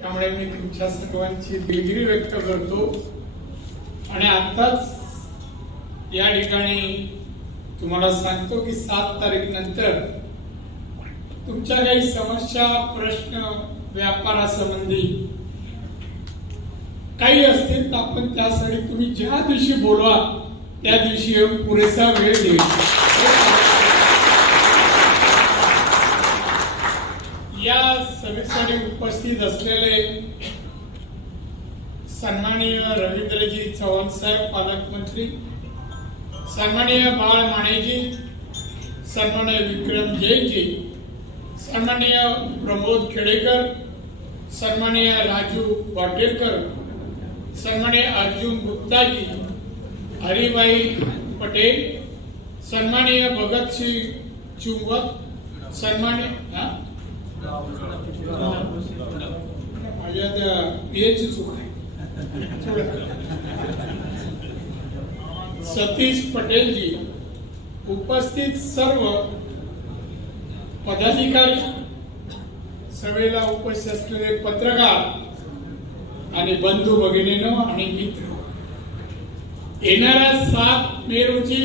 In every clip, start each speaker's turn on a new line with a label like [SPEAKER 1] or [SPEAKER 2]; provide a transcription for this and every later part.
[SPEAKER 1] त्यामुळे मी तुमच्या सर्वांची दिलगिरी व्यक्त करतो. आणि आत्ताच या ठिकाणी तुम्हाला सांगतो की सात तारीख नंतर तुमच्या काही समस्या प्रश्न व्यापारासंबंधी काही असतील तर आपण त्यासाठी तुम्ही ज्या दिवशी बोलवा त्या दिवशी येऊन पुरेसा वेळ देऊ या सभेसाठी उपस्थित असलेले सन्माननीय रवींद्रजी चव्हाण साहेब पालकमंत्री सन्माननीय बाळ मानेजी सन्माननीय विक्रम जैनजी सन्माननीय प्रमोद खेडेकर सन्माननीय राजू वाटेलकर सन्माननीय अर्जुन गुप्ताजी हरिभाई पटेल सन्माननीय भगतसिंग चुंबक सन्माननीय हा? माझ्या त्या पियाची चूक आहे. सतीश पटेलजी उपस्थित सर्व पदाधिकारी सभेला उपस्थित असलेले पत्रकार आणि बंधू भगिनीनो आणि मित्र येणाऱ्या सात मे रोजी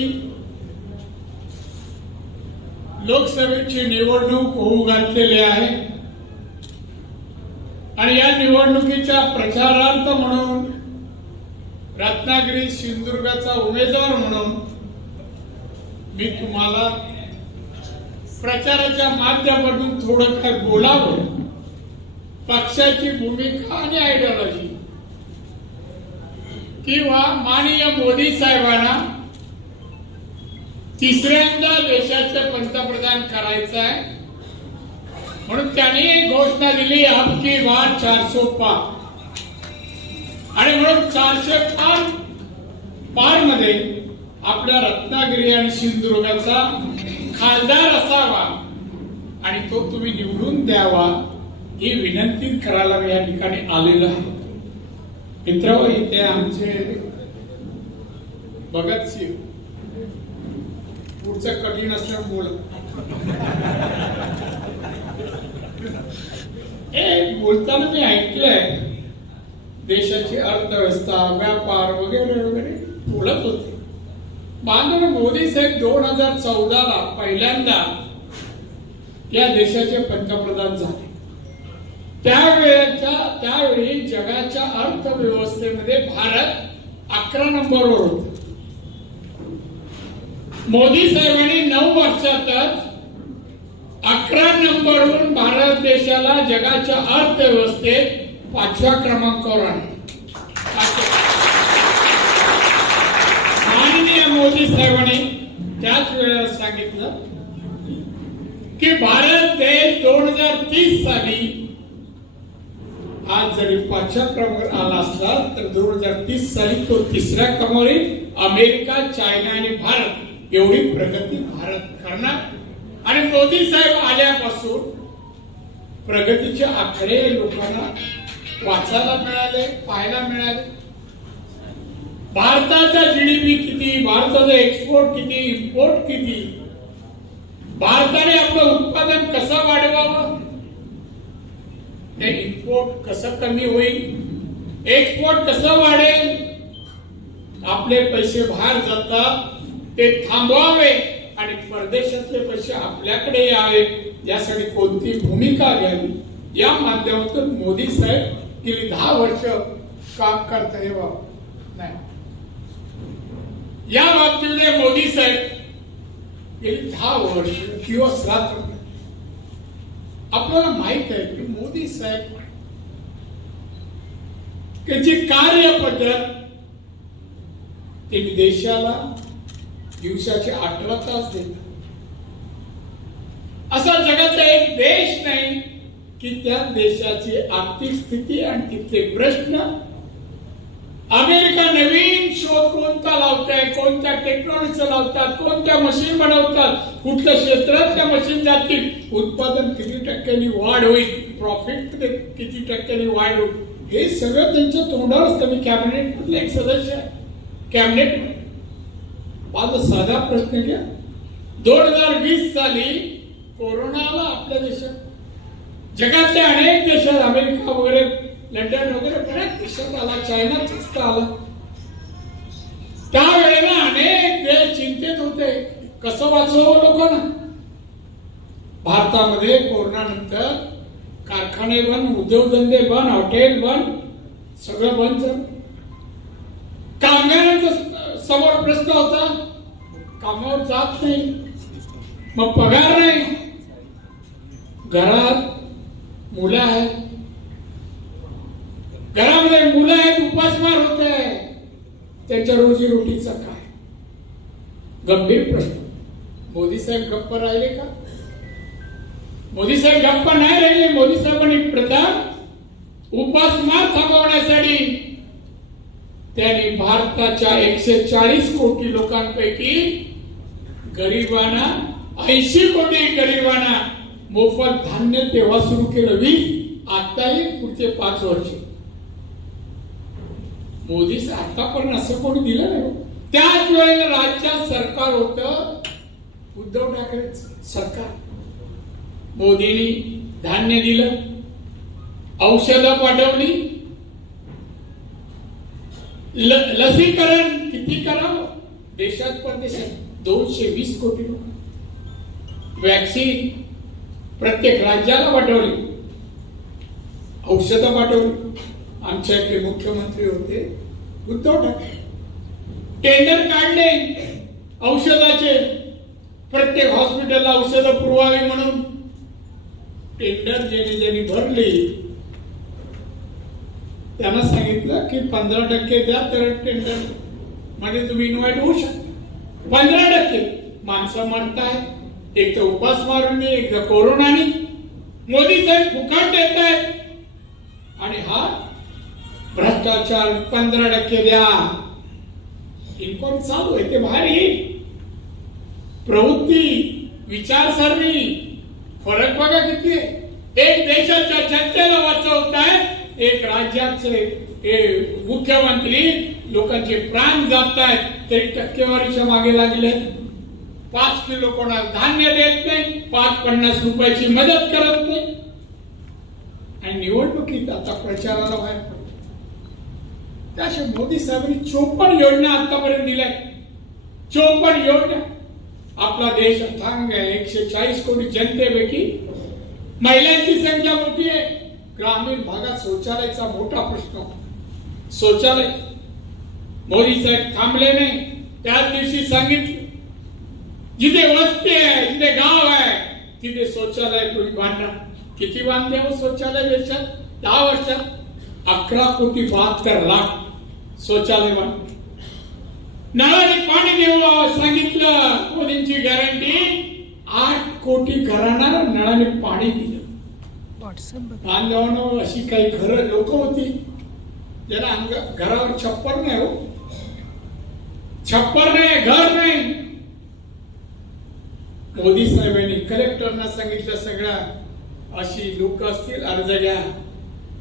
[SPEAKER 1] लोकसभेची निवडणूक होऊ घातलेली आहे. आणि या निवडणुकीच्या प्रचारार्थ म्हणून रत्नागिरी सिंधुदुर्गाचा उमेदवार म्हणून मी तुम्हाला प्रचाराच्या माध्यमातून थोडं काय बोलावं पक्षाची भूमिका आणि आयडियॉलॉजी किंवा माननीय मोदी साहेबांना तिसऱ्यांदा देशाचं पंतप्रधान करायचं आहे म्हणून त्यांनी एक घोषणा दिली अबकी बार चारशे पार. आणि म्हणून चारशे पार पारमध्ये आपल्या रत्नागिरी आणि सिंधुदुर्गाचा खासदार असावा. आणि तो तुम्ही निवडून द्यावा ही विनंती करायला मी या ठिकाणी आलेलो आहे. मित्र इथे आमचे भगतसिंग पुढचं कठीण असल्यावर बोल. हे बोलताना मी ऐकलंय देशाची अर्थव्यवस्था व्यापार वगैरे वगैरे बोलत होते. माननीय मोदी साहेब दोन हजार चौदाला पहिल्यांदा या देशाचे पंतप्रधान झाले. त्यावेळेच्या त्यावेळी जगाच्या अर्थव्यवस्थेमध्ये भारत अकरा नंबरवर होता. मोदी साहेबांनी नऊ वर्षातच अकरा नंबरहून भारत देशाला जगाच्या अर्थव्यवस्थेत पाचव्या क्रमांकावर आणले. माननीय मोदी साहेबांनी त्याच वेळेला सांगितलं की भारत देश दोन हजार तीस साली आज जरी पाचव्या क्रमांकावर आला असला तर दोन हजार तीस साली तो तिसऱ्या क्रमांकावर अमेरिका चायना आणि भारत एवढी प्रगती भारत करणार? आणि मोदी साहेब आल्यापासून प्रगतीचे आकडे लोकांना वाचायला मिळाले पाहायला मिळाले. भारताचा जीडीपी किती भारताचा एक्सपोर्ट किती इम्पोर्ट किती? भारताने आपलं उत्पादन कसं वाढवावं? ते इम्पोर्ट कसं कमी होईल? एक्सपोर्ट कसं वाढेल? आपले पैसे बाहेर जातात. ते थांबवावे आणि परदेशातले पैसे आपल्याकडे यावे. यासाठी कोणती भूमिका घ्यावी? या माध्यमातून मोदी साहेब गेली दहा वर्ष काम करता येवा नाही. या बाबतीमध्ये मोदी साहेब गेली दहा वर्ष दिवस रात्र आपल्याला माहीत आहे की मोदी साहेब त्याची कार्यपद्धत त्यांनी देशाला दिवसाचे अठरा तास देतात असा जगातला एक देश नाही की त्या देशाची आर्थिक स्थिती आणि तिथले प्रश्न अमेरिका नवीन शोध कोणता लावताय कोणत्या टेक्नॉलॉजीचा लावतात कोणत्या मशीन बनवतात कुठल्या क्षेत्रात त्या मशीन जातील उत्पादन किती टक्क्यांनी वाढ होईल प्रॉफिट किती टक्क्यांनी वाढ होईल हे सगळं त्यांच्या तोंडावर असतं मी कॅबिनेट मधले एक सदस्य आहे. कॅबिनेट माझा साधा प्रश्न घ्या. दोन हजार वीस साली कोरोना आला आपल्या देशात जगातल्या अनेक देशात अमेरिका वगैरे लॅटन वगैरे बऱ्याच देशात आला चायना जास्त आला. त्यावेळेला अनेक देश चिंतेत होते कसं वाचवावं लोकांना? भारतामध्ये कोरोनानंतर कारखाने बंद उद्योगधंदे बंद हॉटेल बंद सगळं बंद झालं. कामगारांचा समोर प्रश्न होता कामावर जात नाही मग पगार नाही. घरात मुलं आहेत. घरामध्ये मुलं आहेत उपासमार होत आहे त्यांच्या रोजीरोटीचा काय? गंभीर प्रश्न. मोदी साहेब गप्प राहिले का? मोदी साहेब गप्प नाही राहिले. मोदी साहेबांनी प्रथम उपासमार थांबवण्यासाठी त्यांनी भारताच्या एकशे चाळीस कोटी लोकांपैकी गरिबांना ऐंशी कोटी गरिबांना मोफत धान्य तेव्हा सुरू केलं. वीज आताही पुढचे पाच वर्ष. मोदी आतापर्यंत असं कोणी दिलं नाही हो. त्याच वेळेला राज्यात सरकार होत उद्धव ठाकरे सरकार. मोदींनी धान्य दिलं औषधं पाठवली लसीकरण किती करावं? देशात परदेशात दोनशे वीस कोटी लोक. वॅक्सिन प्रत्येक राज्याला पाठवली. औषधं पाठवली. आमच्या इकडे मुख्यमंत्री होते. उद्धव ठाकरे. टेंडर काढले. औषधाचे. प्रत्येक हॉस्पिटलला औषधं पुरवावी म्हणून. टेंडर ज्यांनी ज्यांनी भरली त्यांना सांगितलं की पंधरा टक्के द्या तर टेंडर म्हणजे तुम्ही इन्व्हाइट होऊ शकता. पंधरा टक्के. माणसं म्हणताय एक तर उपासमारांनी एक तर कोरोनाने मोदी साहेब फुकट देत आहेत आणि हा भ्रष्टाचार पंधरा टक्के द्या. इन्कम चालू आहे ते बाहेर येईल. प्रवृत्ती विचारसरणी. फरक बघा किती आहे. एक देशाच्या जनतेला वाचवताय एक राज्याचे हे मुख्यमंत्री लोकांचे प्राण जातायत तरी टक्केवारीच्या मागे लागले. पाच किलो कोणाला धान्य देत नाही पाच पन्नास रुपयाची मदत करत नाही. आणि निवडणुकीत आता प्रचाराला बाहेर पडतो त्याशिवाय मोदी साहेबांनी चोपन्न योजना आतापर्यंत दिल्या. चोपन्न योजना. आपला देश अथांग आहे एकशे चाळीस कोटी जनतेपैकी. महिलांची संख्या मोठी आहे. ग्रामीण भागात शौचालयाचा मोठा प्रश्न. होता. शौचालय. मोदी साहेब थांबले नाही त्याच दिवशी सांगितले जिथे वस्ती आहे जिथे गाव आहे तिथे शौचालय तुम्ही बांधा. किती बांधले हो शौचालय देशात? दहा वर्षात. अकरा कोटी बहात्तर लाख शौचालय बांधले. नळाने पाणी देऊ सांगितलं मोदींची गॅरंटी आठ कोटी घरांना नळाने पाणी दिलं.
[SPEAKER 2] व्हॉट्सअप बघ.
[SPEAKER 1] अशी काही घरं लोक होती. ज्याला अंग घरावर छप्पर नाही हो. छप्पर नाही घर नाही. मोदी साहेबांनी कलेक्टरना सांगितलं सगळ्या अशी लोक असतील अर्ज घ्या.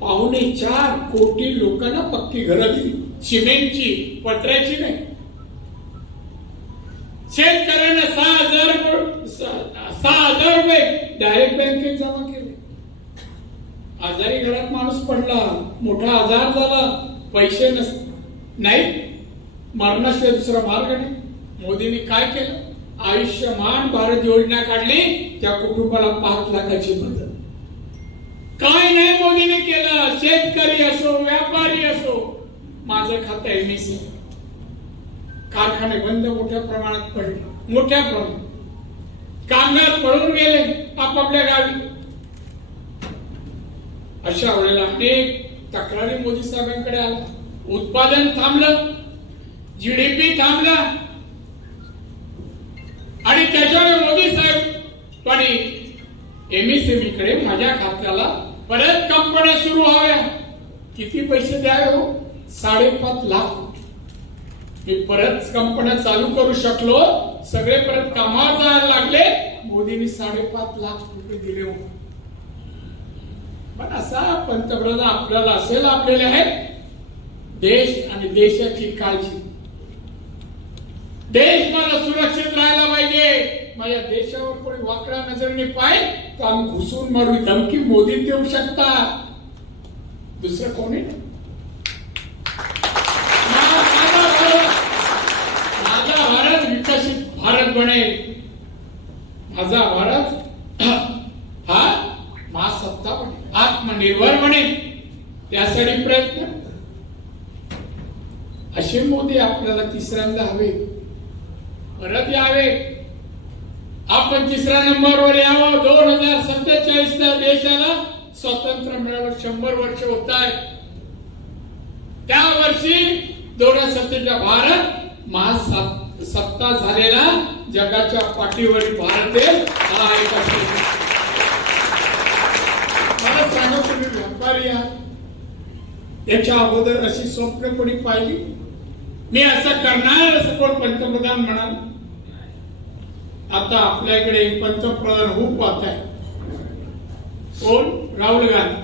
[SPEAKER 1] पाहुणे चार कोटी लोकांना पक्की घरं दिली. सिमेंटची पत्र्याची नाही. शेतकऱ्यांना सहा हजार सहा सहा हजार रुपये डायरेक्ट बँकेत जमा केले. आजारी घरात माणूस पडला मोठा आजार झाला पैसे नस नाही मरणाशिवाय दुसरा मार्ग नाही. मोदींनी काय केलं? आयुष्यमान भारत योजना काढली त्या कुटुंबाला पाच लाखाची मदत. काय नाही मोदीने केलं. शेतकरी असो व्यापारी असो माझं खातं एमएससी कारखाने बंद मोठ्या प्रमाणात पडले. मोठ्या प्रमाणात. कामगार पळून गेले आपापल्या गावी. अशा वेळेला अनेक तक्रारी मोदी साहेबांकडे आल्या. उत्पादन थांबलं जीडीपी थांबला. आणि त्याच्यामुळे मोदी साहेब आणि एमएसएमई कडे माझ्या खात्याला परत कंपन्या सुरू व्हाव्या. किती पैसे द्यावे हो? साडेपाच लाख. मी परत कंपन्या चालू करू शकलो. सगळे परत कामावर जायला लागले. मोदींनी साडेपाच लाख रुपये दिले हो. पण असा पंतप्रधान आपल्याला असेल आपल्याला आहेत देश आणि देशाची काळजी. देश मला सुरक्षित राहायला पाहिजे. माझ्या देशावर कोणी वाकड्या नजरेने पाय तर आम्ही घुसून मारू धमकी मोदी देऊ शकता. दुसरं कोणी माझा भारत विकसित भारत बनेल. माझा भारत हा महासत्ता बनेल. आत्मनिर्भर बनेल त्यासाठी प्रयत्न. असे मोदी आपल्याला तिसऱ्यांदा हवे परत यावे आपण तिसऱ्या नंबरवर यावं. दोन हजार सत्तेचाळीस देशाला स्वातंत्र्य मिळालं शंभर वर्ष होत आहे. त्या वर्षी दोन हजार सत्तेचा भारत महासत्ता झालेला जगाच्या पाठीवरील भारत आहे हा असेल. मला सांगा तुम्ही आहात. याच्या अगोदर अशी स्वप्न कोणी पाहिली? मी असं करणार असं कोण पंतप्रधान म्हणाल? आता आपल्याकडे पंतप्रधान होऊ पाहत आहे. कोण? राहुल गांधी.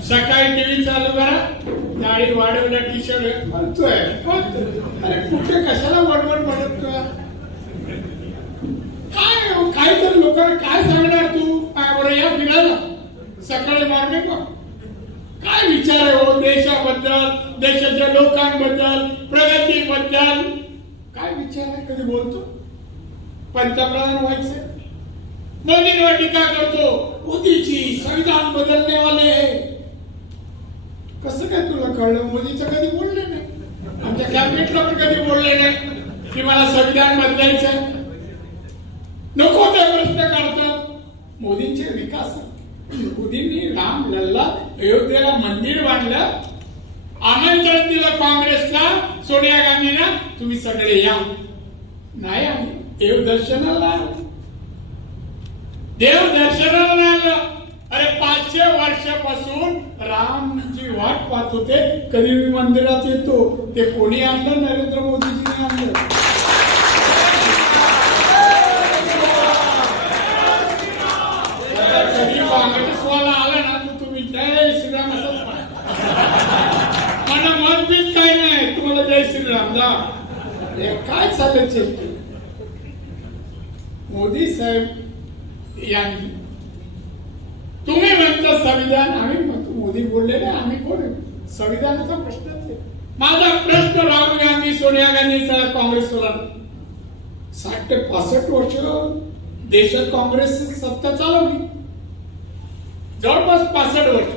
[SPEAKER 1] सकाळी टीव्ही चालू करा. दाढी वाढवल्या टी शर्ट म्हणतोय. अरे कुठे कशाला वडवड म्हणतोय काय हो? काय तर लोकांना काय सांगणार तू? काय बरं या फिरायला. सकाळी मॉर्निंग काय विचार आहे हो देशाबद्दल देशाच्या लोकांबद्दल प्रगतीबद्दल? काय विचार आहे कधी बोलतो? पंतप्रधान व्हायचं. मोदींवर टीका करतो. मोदीची संविधान बदलने वाले कसं काय तुला कळलं? मोदीचं कधी बोलले नाही. आमच्या कॅबिनेटला पण कधी बोलले नाही. की मला संविधान बदलायचं नको ते प्रश्न काढतात. मोदींचे विकास मोदींनी राम लल्ला अयोध्येला मंदिर बांधलं. आमंत्रण दिलं काँग्रेसला सोनिया गांधीना तुम्ही सगळे या. नाही आम्ही. देव दर्शनाला देव दर्शनाला नाही आलं. अरे पाचशे वर्षापासून रामची वाट पाहत होते. कधी मी मंदिरात येतो ते कोणी आणलं? नरेंद्र मोदीजीने आणलं कधी काँग्रेसवाला आला ना तर तुम्ही जय श्रीराम असंच म्हणा. मला मतभेद काय नाही तुम्हाला जय हे काय चालत चेष्टा? मोदी साहेब यांनी. तुम्ही म्हणता संविधान आम्ही म्हणतो मोदी बोललेले आम्ही कोण संविधानाचा प्रश्न माझा प्रश्न राहुल गांधी सोनिया गांधी सगळ्या काँग्रेसवाला साठ ते पासष्ट वर्ष देशात काँग्रेस सत्ता चालवली. जवळपास पासष्ट वर्ष.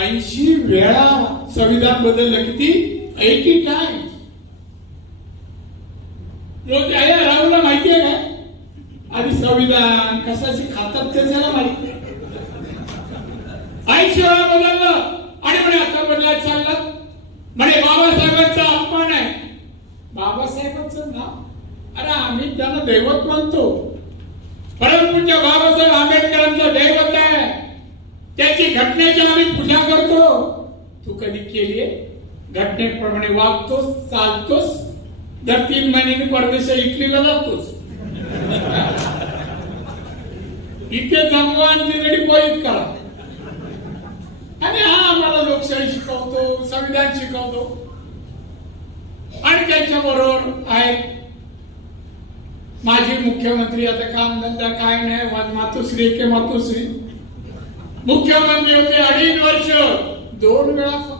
[SPEAKER 1] ऐंशी वेळा संविधान बदललं किती? ऐकी काय? लोक या राहुलला माहिती आहे का आधी संविधान कशाची खातात ते त्याला माहिती आहे. ऐंशी वेळा बदललं. आणि म्हणे आता बदलायला चाललं म्हणे बाबासाहेबांचा अपमान आहे. बाबासाहेबांचं नाव? अरे आम्ही त्यांना दैवत मानतो. परंतु बाबासाहेब आंबेडकरांचं दैवत आहे. त्याची घटनेची आम्ही पूजा करतो. तू कधी केली आहे? घटनेप्रमाणे वागतोस चालतोस. दर तीन महिन्यांनी परदेशात इटलीला जातोस. इथे जमवा आणि तिकडे पळीत करा. आणि हा आम्हाला लोकशाही शिकवतो संविधान शिकवतो. आणि त्याच्या बरोबर आहेत माजी मुख्यमंत्री आता काम धंदा काय नाही मातोश्री के मातोश्री. मुख्यमंत्री होते अडीच वर्ष. दोन वेळा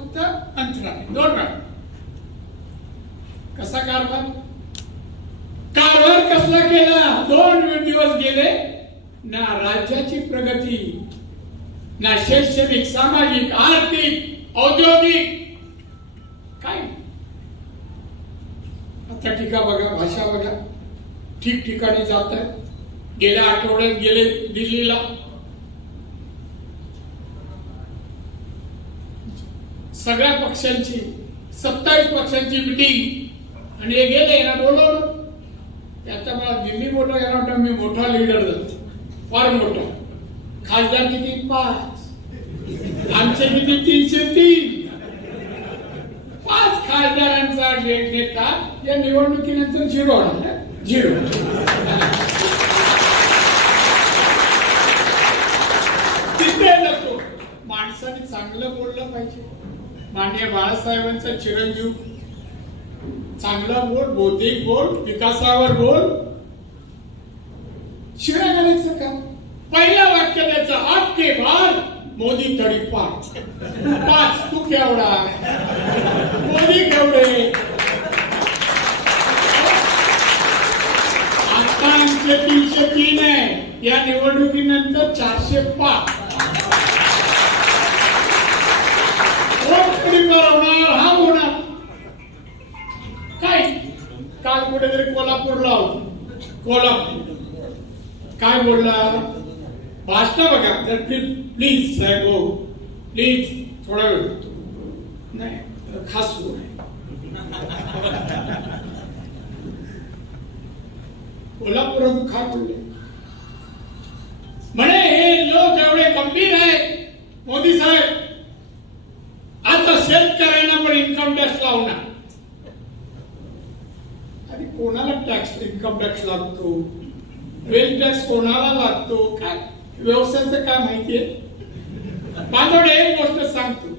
[SPEAKER 1] फक्त दोन वेळा कसा कारभार? कारभार कसला केला? दोन दिवस गेले. ना राज्याची प्रगती ना शैक्षणिक सामाजिक आर्थिक औद्योगिक. काय? आता टीका बघा भाषा बघा. ठिकठिकाणी जात आहे गेल्या आठवड्यात गेले दिल्लीला. सगळ्या पक्षांची सत्तावीस पक्षांची मिटिंग आणि हे गेले ना बोलवलं. त्याचा मला दिल्ली मोठा येणार वाटतं मी मोठा लीडर झालो. फार मोठा. खासदार किती? पाच. आमचे किती? तीनशे तीन. पाच खासदारांचा डेट नेता. या निवडणुकीनंतर झिरो आणला झिरो तिथे जातो माणसाने चांगलं बोललं पाहिजे माननीय बाळासाहेबांचा चिरंजीव. चांगला बोल बौद्धिक बोल विकासावर बोल. शिवाय करायचं का? पहिला वाक्य त्याचं आपके बार मोदी तरी पाच पाच तू केवढा? मोदी केवढे? तीनशे तीनशे तीन आहे. या निवडणुकीनंतर चारशे पाच. कोण होणार हा होणार. काय? काल कुठेतरी कोल्हापूरला होतो कोल्हापूर. काय बोलला भाषण बघा. तर प्लीज साहेब हो. प्लीज थोडा वेळ. नाही खास कोण आहे कोल्हापुरात काय बोलले? म्हणे हे लोक एवढे गंभीर आहेत. मोदी साहेब आता शेतकऱ्यांना पण इन्कम टॅक्स लावणार आणि कोणाला टॅक्स इन्कम टॅक्स लागतो? वेल टॅक्स कोणाला लागतो? काय व्यवसायाचं काय माहितीये? बांधवडे एक गोष्ट सांगतो.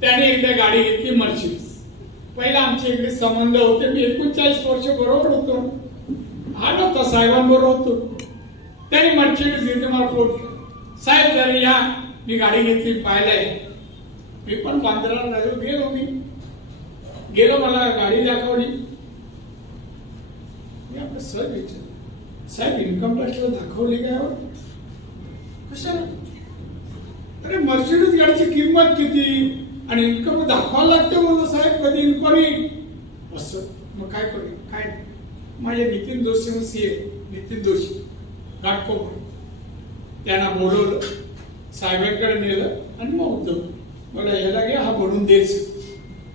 [SPEAKER 1] त्याने एकदा गाडी घेतली मर्सिडीज पहिला आमचे इकडे संबंध होते. मी एकोणचाळीस वर्ष बरोबर होतो. हा नव्हता साहेबांबरोबर होतो. त्याने मर्सिडीज घेते मला फोन केला. साहेब जरी या. मी गाडी घेतली पाहिलंय मी पण बांद्राला राहिलो गेलो मी. गेलो मला गाडी दाखवली. मी आपलं सर विचारलं साहेब इन्कम टॅक्सला दाखवली काय हो कशाला? अरे मर्सिडीज गाडीची किंमत किती? आणि इन्कम दाखवावं लागते म्हणून साहेब कधी इन्क्वायरी असं. मग काय करू? काय माझे नितीन जोशी सी ए नितीन जोशी घाटकोपर. त्यांना बोलवलं. साहेबांकडे नेलं आणि मग उद्योग मला याला घ्या हा भरून देच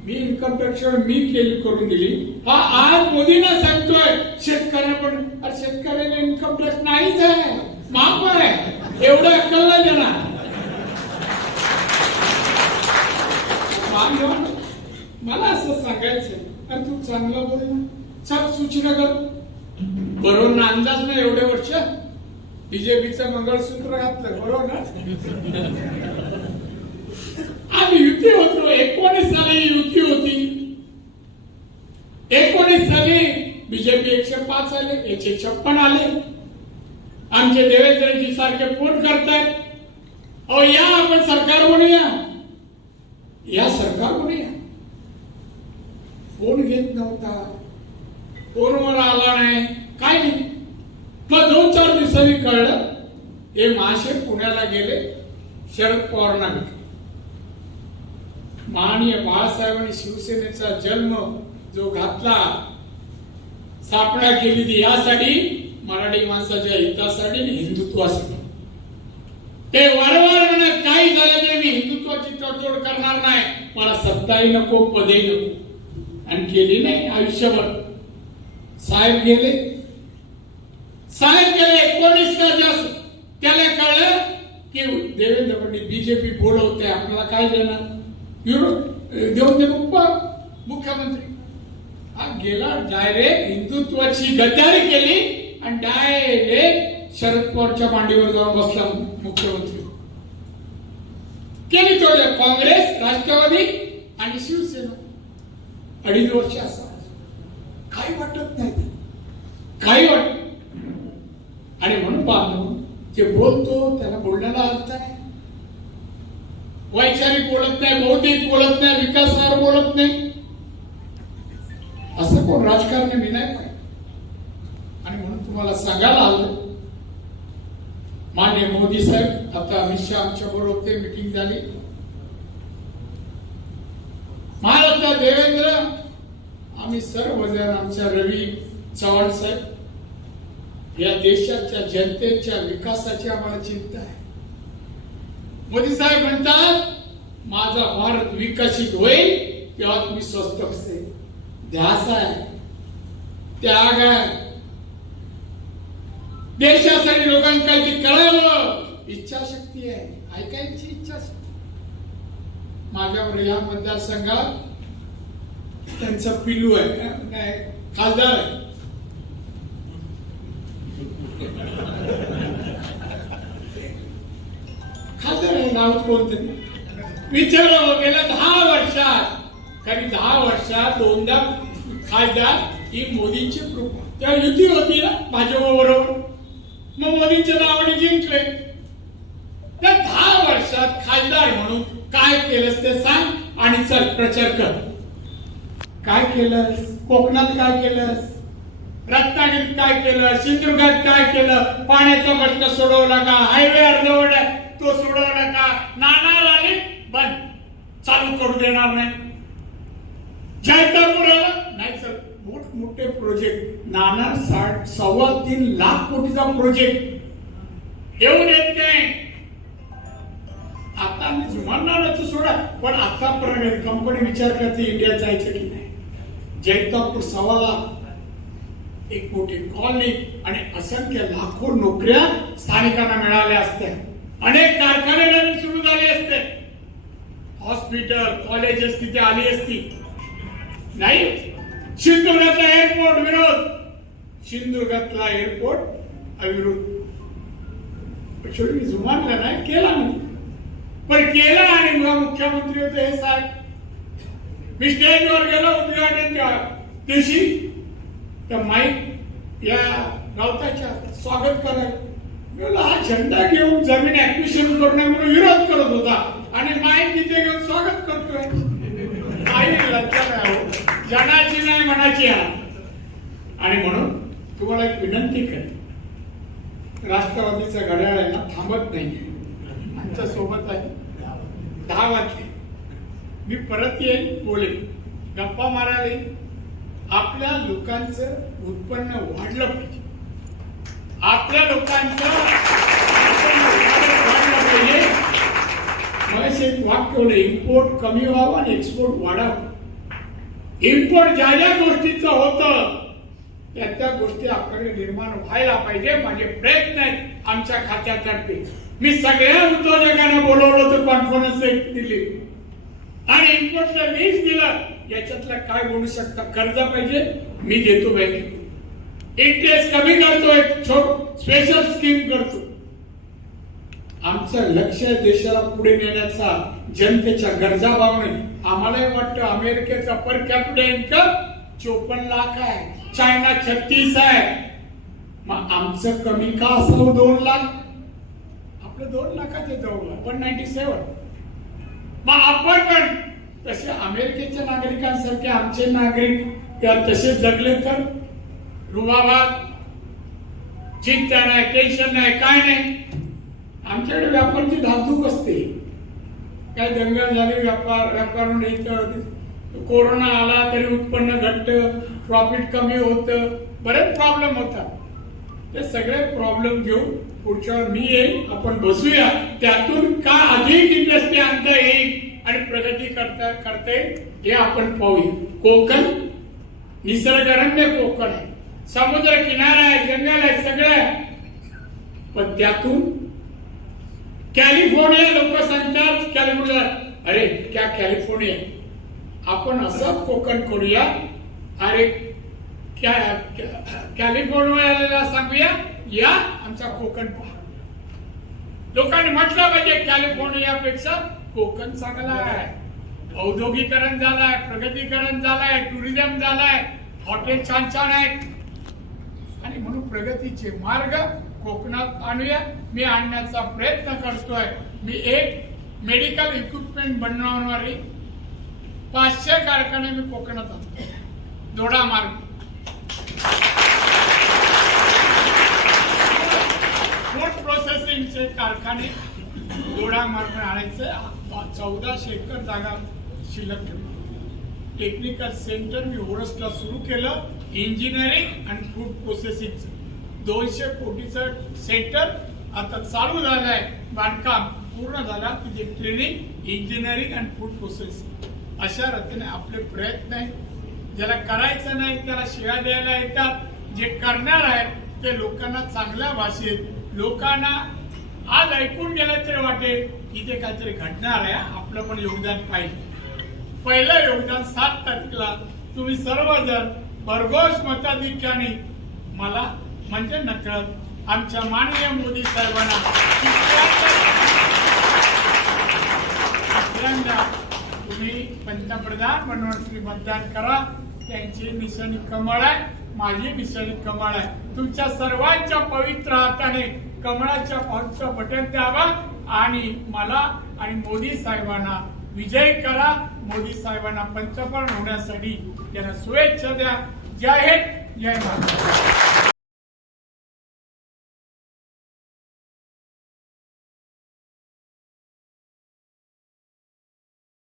[SPEAKER 1] मी इन्कम टॅक्स मी केली करून दिली. हा आज मोदींना सांगतोय शेतकऱ्या पण अरे शेतकऱ्याला इन्कम टॅक्स नाहीच आहे माफ आहे एवढं अक्कल नाही देणार मला असं सांगायचं अरे तू चांगलं बोल ना चल सूचना कर. बरोबर ना अंदाज ना एवढे वर्ष. बीजेपीचं मंगळसूत्र घातलं बरोबर ना? आम्ही युती होतो एकोणीस साली युती होती. एकोणीस साली बीजेपी एकशे पाच आले एकशे छप्पन आले. आमचे देवेंद्रजी सारखे फोन करतायत. अहो या आपण सरकार म्हणूया. या सरकार म्हणूया. फोन घेत नव्हता. फोनवर आला नाही. काय नाही. मग दोन चार दिवसांनी कळलं हे महाशय पुण्याला गेले शरद पवारांना भेटले. माननीय बाळासाहेबांनी शिवसेनेचा जन्म जो घातला स्थापना केली ती यासाठी मराठी माणसाच्या हितासाठी आणि हिंदुत्वासाठी ते वारंवार म्हणत काही झालं तरी मी हिंदुत्वाची तडजोड करणार नाही. मला सत्ताही नको पदही नको. आणि केली नाही आयुष्यभर. साहेब गेले. साहेब गेले एकोणीस त्याला कळलं की देवेंद्र फडणवीस बीजेपी बोलवते आपल्याला काय देणार? Eh, देऊन दे उप मुख्यमंत्री. हा गेला डायरेक्ट हिंदुत्वाची गद्दारी केली आणि डायरेक्ट शरद पवारच्या मांडीवर जाऊन बसला मुख्यमंत्री. केली तो काँग्रेस राष्ट्रवादी आणि शिवसेना. अडीच वर्ष असा. काही वाटत नाही. काही वाटत. आणि म्हणून बांधव जे बोलतो त्याला बोलण्याला अर्थ आहे. वैचारिक बोलत नाही बौद्धिक बोलत नाही विकासावर बोलत नाही. असं कोण राजकारणी मी नाही पाहिजे आणि म्हणून तुम्हाला सांगायला आलं मान्य मोदी साहेब आता अमित शहा आमच्या बरोबर होते मिटिंग झाली. महाराष्ट्र देवेंद्र आम्ही सर्वजण आमच्या रवी चव्हाण साहेब या देशाच्या जनतेच्या विकासाची आम्हाला चिंता आहे. मोदी साहेब म्हणतात माझा भारत विकसित होईल तेव्हा तुम्ही स्वस्त असते ध्यास आहे त्याग आहे. देशासाठी लोकांना करावं इच्छाशक्ती आहे ऐकायची इच्छाशक्ती. माझ्यावर या मतदारसंघात त्यांचा पिल्लू आहे नाही, खासदार आहे. खासदार आहे नाव कोणतरी विचारलं हो, गेल्या दहा वर्षात. कारण दहा वर्षात दोनदा खासदार ही मोदींची कृपा. त्या युती होती ना भाजप बरोबर. मग मोदींच्या नावाने जिंकले. त्या दहा वर्षात खासदार म्हणून काय केलंस ते सांग आणि चल प्रचार कर. काय केलंस? कोकणात काय केलंस? रत्नागिरीत काय केलं? सिंधुदुर्गात काय केलं? पाण्याचा प्रश्न सोडवला का? हायवे अर्धवट आहे. तो सोडवला का नाना आले बंद चालू करू देणार नाही. जयतापुराला नाही सर मोठमोठे प्रोजेक्ट नाना साठ सव्वा तीन लाख कोटीचा प्रोजेक्ट येऊ देत नाही. आता मी जुमानणारच सोडा पण आतापर्यंत कंपनी विचार करते इंडिया जायचं की नाही. जैतापूर सव्वा लाख. एक मोठी कॉलनी आणि असंख्य लाखो नोकऱ्या स्थानिकांना मिळाल्या असत्या. अनेक कारखाने नवीन सुरू झाले असते. हॉस्पिटल कॉलेजेस तिथे आली असती. नाही सिंधुदुर्गातला एअरपोर्ट विरोध. सिंधुदुर्गातला एअरपोर्ट अविरोध. शेवटी मी जुमानला नाही केला मी. पण केला आणि मग मुख्यमंत्री होते हे साहेब. मी स्टेजवर गेलो उद्घाटनच्या दिवशी तर माईक या गावताच्या स्वागत करायला. हा झेंडा घेऊन जमीन ऍक्विशन करण्यामुळे विरोध करत होता. आणि माय तिथे घेऊन स्वागत करतोय. काही लज्जा नाही हो. जनाची नाही मनाची आहे. आणि म्हणून तुम्हाला एक विनंती करेन. राष्ट्रवादीचं घड्याळ आहे ना थांबत नाहीये. आमच्यासोबत आहे. दहा वाजले मी परत येईन बोलेन गप्पा मारायला येईन. आपल्या लोकांचं उत्पन्न वाढलं पाहिजे. आपल्या लोकांचं पाहिजे मग एक वाक्य होणे इम्पोर्ट कमी व्हावं आणि एक्सपोर्ट वाढावं. इम्पोर्ट ज्या ज्या गोष्टीचं होतं त्या त्या गोष्टी आपल्याकडे निर्माण व्हायला पाहिजे. माझे प्रयत्न आहेत आमच्या खात्यातर्फे. मी सगळ्या उद्योजकांना बोलवलं होतं कॉन्फरन्स एक दिली. आणि इम्पोर्टचं वीज दिलं. याच्यातलं काय बोलू शकता? कर्ज पाहिजे. मी देतो बँकेतून इंटरेस्ट कमी करतो एक छोट स्पेशल स्कीम करतो. आमचं लक्ष देशाला पुढे नेण्याचा जनतेच्या गरजा भावने. आम्हालाही वाटतं अमेरिकेचा पर कॅपिटल इन्कम चोपन्न लाख आहे. चायना छत्तीस आहे. मग आमचं कमी का असं दोन लाख? आपलं दोन लाखाच्या जवळ वन नाईन्टी सेवन मग आपण पण तसे अमेरिकेच्या नागरिकांसारखे आमचे नागरिक तसे जगले तर? रुबाबात चिंता नाही टेन्शन नाही काय नाही. आमच्याकडे व्यापाराची धातूक असते. काय दंगल झाली व्यापार व्यापार म्हणजे कोरोना आला तरी उत्पन्न घटत प्रॉफिट कमी होतं बरेच प्रॉब्लेम होतात. ते सगळे प्रॉब्लेम घेऊन पुढच्या मी येईल आपण बसूया. त्यातून का अधिक इंडस्ट्री आणता येईल आणि प्रगती करता करता येईल हे आपण पाहूया. कोकण निसर्गरम्य कोकण आहे. समुद्र किनारा आहे जंगल आहे सगळं. पण त्यातून कॅलिफोर्निया लोक सांगतात कॅलिफोर्निया अरे क्या कॅलिफोर्निया आपण असं कोकण करूया. अरे क्या कॅलिफोर्नियाला सांगूया या आमचा कोकण पहा. लोकांनी म्हटलं पाहिजे कॅलिफोर्नियापेक्षा कोकण चांगला आहे. औद्योगिकरण झालंय प्रगतीकरण झालंय टुरिझम झालाय. हॉटेल छान छान आहेत. प्रगतीचे मार्ग कोकणात आणूया. मी आणण्याचा प्रयत्न करतोय. मी एक मेडिकल इक्विपमेंट बनवणारे पाचशे कारखाने मी कोकणात आणतो. दोडा मार्ग. फूड प्रोसेसिंगचे कारखाने दोडा मार्ग आणायचे. चौदाशे एकर जागा शिल्लक ठेवली. टेक्निकल सेंटर मी ओरसला सुरू केलं. इंजिनिअरिंग आणि फूड प्रोसेसिंगचं दोनशे कोटीचं सेंटर आता चालू झालं आहे बांधकाम पूर्ण झाला. तिथे training engineering and food processing अशा रीतीने आपले प्रयत्न आहेत. ज्याला करायचं नाही त्याला शिव्या द्यायला येतात. जे करणार आहेत ते लोकांना चांगल्या भाषेत लोकांना आज ऐकून गेलं तरी वाटेल इथे काहीतरी घडणार आहे. आपलं पण योगदान पाहिजे. पहिलं योगदान सात तारखेला तुम्ही सर्वजण भरघोष मताधिक्याने मला म्हणजे नकळत आमच्या माननीय मोदी साहेबांना दुसऱ्यांदा तुम्ही पंतप्रधान बनवण्यासाठी मतदान करा. त्यांची निशाणी कमळ आहे. माझी निशाणी कमळ आहे. तुमच्या सर्वांच्या पवित्र हाताने कमळाच्या पाऊसचं बटन द्यावा आणि मला आणि मोदी साहेबांना विजय करा. मोदी साहेबांना पंतप्रधान होण्यासाठी त्यांना शुभेच्छा द्या. जय हिंद. जय महाराज